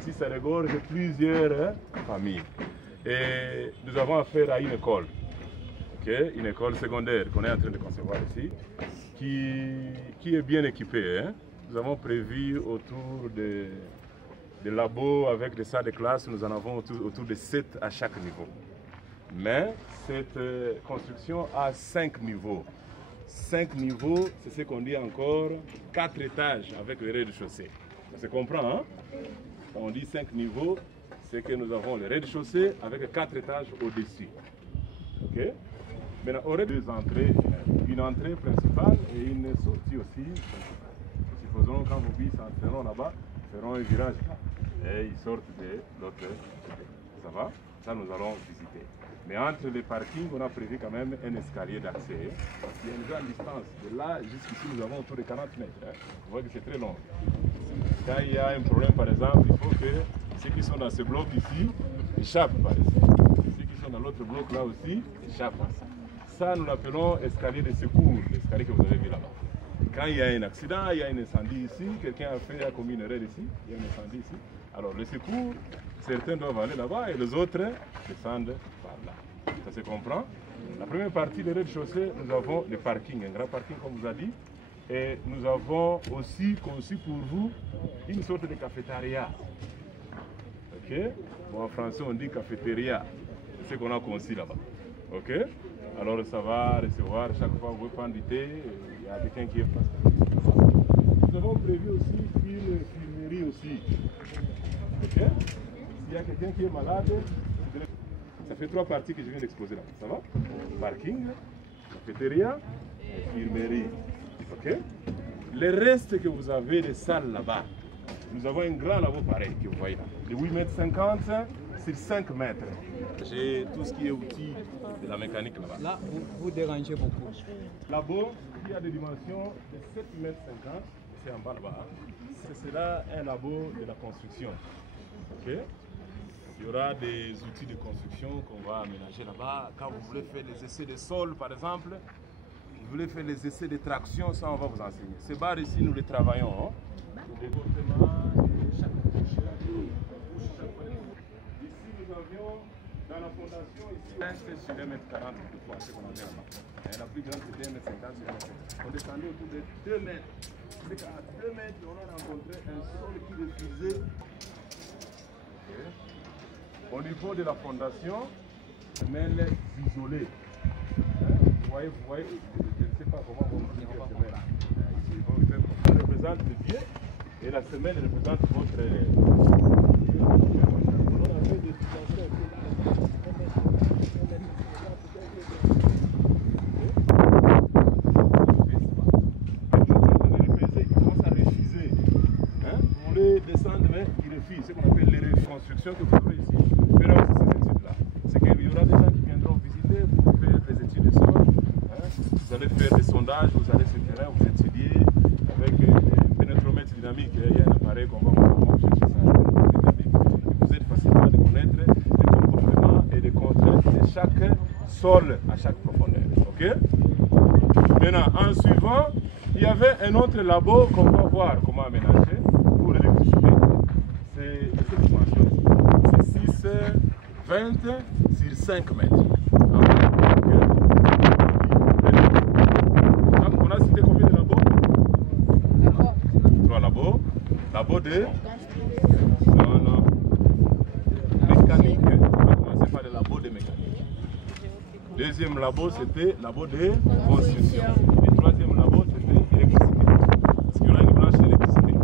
Ici, ça regorge plusieurs familles. Et nous avons affaire à une école, une école secondaire qu'on est en train de concevoir ici, qui est bien équipée. Nous avons prévu autour des labos avec des salles de classe, nous en avons autour de 7 à chaque niveau. Mais cette construction a 5 niveaux. 5 niveaux, c'est ce qu'on dit encore, 4 étages avec le rez-de-chaussée. Ça se comprend, hein? Quand on dit 5 niveaux, c'est que nous avons le rez-de-chaussée avec 4 étages au-dessus. Ok? Maintenant, on aurait 2 entrées, une entrée principale et une sortie aussi. Supposons quand vos bus s'entraîneront là-bas, feront un virage là. Et ils sortent de l'autre côté. Ça va? Ça, nous allons visiter. Mais entre les parkings, on a prévu quand même un escalier d'accès. Il y a une grande distance. De là jusqu'ici, nous avons autour de 40 mètres. Vous voyez que c'est très long. Quand il y a un problème, par exemple, il faut que ceux qui sont dans ce bloc ici échappent par ici. Ceux qui sont dans l'autre bloc là aussi échappent. Ça, nous l'appelons escalier de secours, l'escalier que vous avez vu là-bas. Quand il y a un accident, il y a un incendie ici, quelqu'un a commis une erreur ici, il y a un incendie ici. Alors, les secours, certains doivent aller là-bas et les autres descendent par là. Ça se comprend? La première partie de rez-de-chaussée, nous avons le parking, un grand parking comme vous a dit. Et nous avons aussi conçu pour vous une sorte de cafétéria. Ok? Bon, en français, on dit cafétéria. C'est ce qu'on a conçu là-bas. Ok? Alors, ça va recevoir chaque fois que vous prendre du thé, il y a quelqu'un qui est passé. Nous avons prévu aussi une infirmerie aussi. Ok? S'il y a quelqu'un qui est malade, ça fait 3 parties que je viens d'exposer là. Ça va? Parking, cafétéria, infirmerie. Ok? Le reste que vous avez des salles là-bas, nous avons un grand labo pareil que vous voyez là, de 8,50 m sur 5 mètres. J'ai tout ce qui est outils de la mécanique là-bas. Là, vous dérangez beaucoup. Labo qui a des dimensions de 7,50 m, c'est en bas là-bas. C'est là un labo de la construction. Ok? Il y aura des outils de construction qu'on va aménager là-bas. Quand vous voulez faire des essais de sol, par exemple, vous voulez faire les essais de traction, ça on va vous enseigner. Ces barres ici, nous les travaillons. Le développement de chaque couche. Ici, nous avions dans la fondation, ici, c'est sur 1,40 m de poids, ce qu'on avait là-bas. La plus grande, c'était 1,50 m sur 1,50 m. On descendait autour de 2 mètres. C'est qu'à 2 mètres, on a rencontré un sol qui refusait. Au niveau de la fondation, semelles isolées. Vous voyez, je ne sais pas comment on dit la semelle. Ici, on représente le pied et la semelle représente votre. Vous voulez descendre, mais il refuse. Ce qu'on appelle les reconstructions que vous avez ici. Faire aussi ces études-là. C'est qu'il y aura des gens qui viendront visiter pour faire des études de sol. Vous allez faire des sondages, vous allez sur le terrain, vous étudiez avec un pénétromètre dynamique. Il y a un appareil qu'on va chercher ça, vous êtes facilement de connaître les comportements et les contraintes de chaque sol à chaque profondeur. Ok? Maintenant, en suivant, il y avait un autre labo qu'on va voir comment aménager pour l'électricité. C'est cette dimension. C'est 6,20 sur 5 mètres. On a cité combien de labos? 3 labos. Labo de? Non. Mécanique. On va commencer par le labo de mécanique. Deuxième labo, c'était labo de construction. Et troisième labo, c'était électricité. Parce qu'il y aura une branche d'électricité.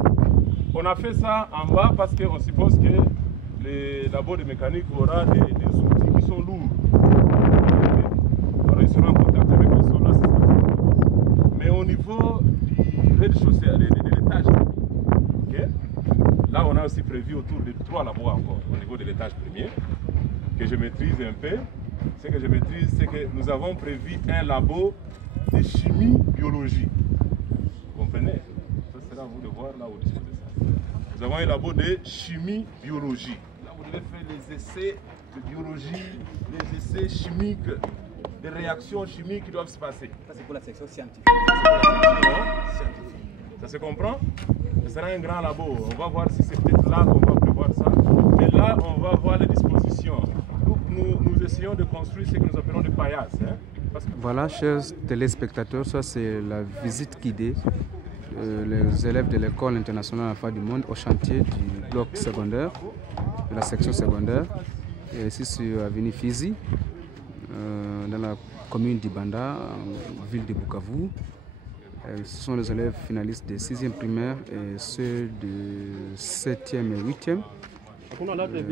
On a fait ça en bas parce qu'on suppose que les labos de mécanique aura des outils qui sont lourds. Alors ils seront en contact avec le sol là. Mais au niveau du rez-de-chaussée, de l'étage, okay, là on a aussi prévu autour de 3 labos encore, au niveau de l'étage premier, que je maîtrise un peu. Ce que je maîtrise, c'est que nous avons prévu un labo de chimie-biologie. Vous comprenez? Ça sera à vous de voir là au-dessus de ça. Nous avons un labo de chimie-biologie. Là, vous devez faire les essais de biologie, les essais chimiques, des réactions chimiques qui doivent se passer. Ça, c'est pour la section scientifique. Ça se comprend? Ce sera un grand labo. On va voir si c'est peut-être là qu'on va prévoir voir ça. Et là, on va voir les dispositions. Nous essayons de construire ce que nous appelons des paillasses. Hein, Voilà, chers téléspectateurs, ça c'est la visite guidée. Les élèves de l'école internationale Enfants du Monde au chantier du bloc secondaire, de la section secondaire, et ici sur avenue Fizi, dans la commune d'Ibanda, en ville de Bukavu. Ce sont les élèves finalistes de 6e primaire et ceux de 7e et 8e.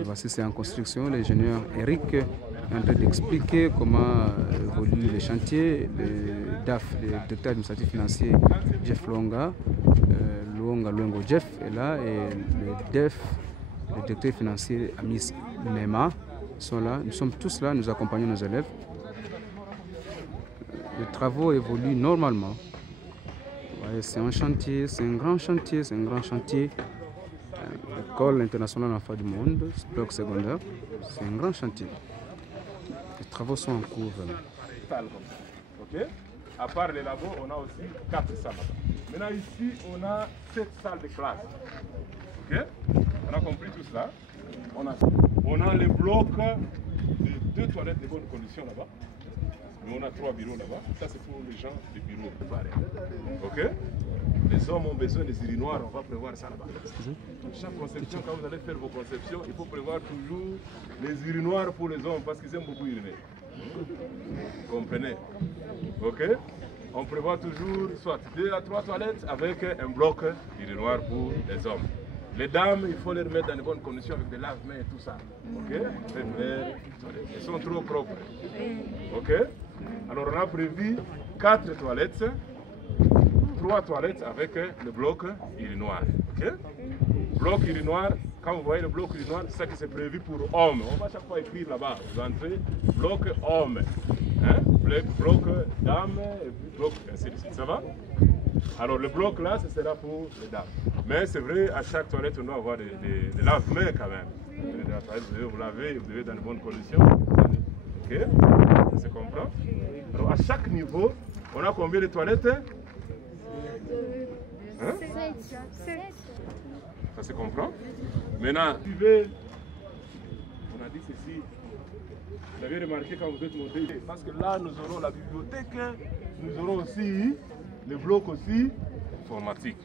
Voici, c'est en construction. L'ingénieur Eric est en train d'expliquer comment évolue le chantier. Le DAF, le directeur administratif financier Jeff Luonga, Luongo Jeff est là, et le DEF, le directeur financier Amis Mema sont là. Nous sommes tous là, nous accompagnons nos élèves. Les travaux évoluent normalement. C'est un chantier, c'est un grand chantier, c'est un grand chantier. L'école internationale Enfants du Monde, bloc secondaire, c'est un grand chantier. Les travaux sont en cours. Okay. À part les labos, on a aussi 4 salles. Maintenant ici, on a 7 salles de classe. Okay. On a compris tout cela. On a les blocs de 2 toilettes de bonnes conditions là-bas. Mais on a 3 bureaux là-bas. Ça, c'est pour les gens des bureaux préparés. Ok? Les hommes ont besoin des urinoirs, on va prévoir ça là-bas. Chaque conception, quand vous allez faire vos conceptions, il faut prévoir toujours les urinoirs pour les hommes parce qu'ils aiment beaucoup uriner. Vous comprenez? Ok? On prévoit toujours soit 2 à 3 toilettes avec un bloc urinoir pour les hommes. Les dames, il faut les mettre dans de bonnes conditions avec des lave-mains et tout ça. Ok? Elles sont trop propres. Ok? Alors on a prévu 4 toilettes, 3 toilettes avec le bloc urinoir. Ok? Bloc urinoir, quand vous voyez le bloc urinoir, c'est ça qui c'est prévu pour hommes. On va chaque fois écrire là-bas. Vous entrez, bloc homme, hein? Bloc dame, et puis bloc ainsi de suite. Ça va? Alors le bloc là, ce sera pour les dames. Mais c'est vrai, à chaque toilette, on doit avoir des lave-mains quand même. Vous devez vous laver, vous devez être dans de bonnes conditions. Ok? Ça se comprend? Alors à chaque niveau, on a combien de toilettes? Hein? 7. Ça se comprend? Maintenant, suivez. On a dit ceci. Vous avez remarqué quand vous êtes monté. Parce que là, nous aurons la bibliothèque. Nous aurons aussi le bloc aussi informatique.